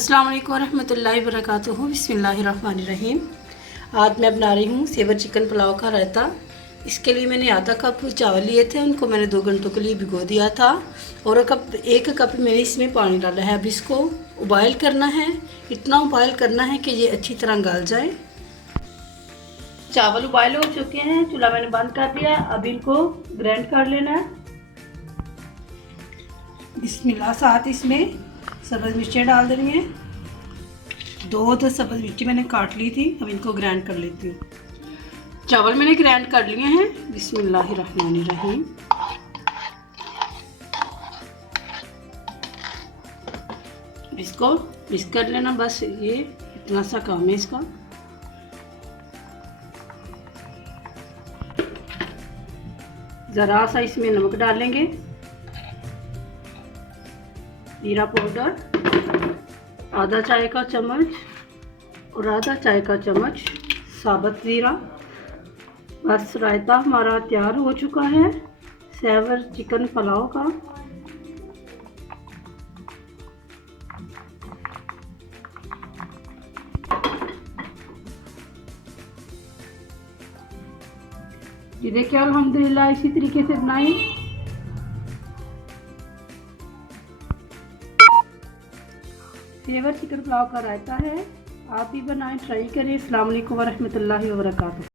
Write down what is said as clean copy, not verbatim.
अस्सलाम वालेकुम रहमतुल्लाहि वबरकातुहू। बिस्मिल्लाहिर्रहमानिर्रहीम। आज मैं बना रही हूँ सेवर चिकन पुलाव का रायता। इसके लिए मैंने आधा कप चावल लिए थे, उनको मैंने 2 घंटों के लिए भिगो दिया था और एक कप मैंने इसमें पानी डाला है। अब इसको उबाइल करना है, इतना उबाइल करना है कि ये अच्छी तरह गल जाए। चावल उबाइल हो चुके हैं, चूल्हा मैंने बंद कर दिया। अब इनको ग्राइंड कर लेना है। बिस्मिल्लाह। साथ इसमें सब्ज़ मिर्चें डाल देनी है। 2 सब्ज़ मिर्ची मैंने काट ली थी, अब इनको ग्राइंड कर लेती हूँ। चावल मैंने ग्राइंड कर लिए हैं। बिस्मिल्लाहिर्रहमानिर्रहीम। इसको मिक्स कर लेना, बस ये इतना सा काम है इसका। ज़रा सा इसमें नमक डालेंगे, जीरा पाउडर आधा चाय का चम्मच और आधा चाय का चम्मच साबुत ज़ीरा। बस रायता हमारा तैयार हो चुका है सेवर चिकन पुलाव का। ये देखिए अल्हम्दुलिल्लाह इसी तरीके से बनाएं। सेवर चिकन पुलाव का रायता है, आप भी बनाएं, ट्राई करें। अस्सलाम वालेकुम वरहमतुल्लाहि वबरकातुहू।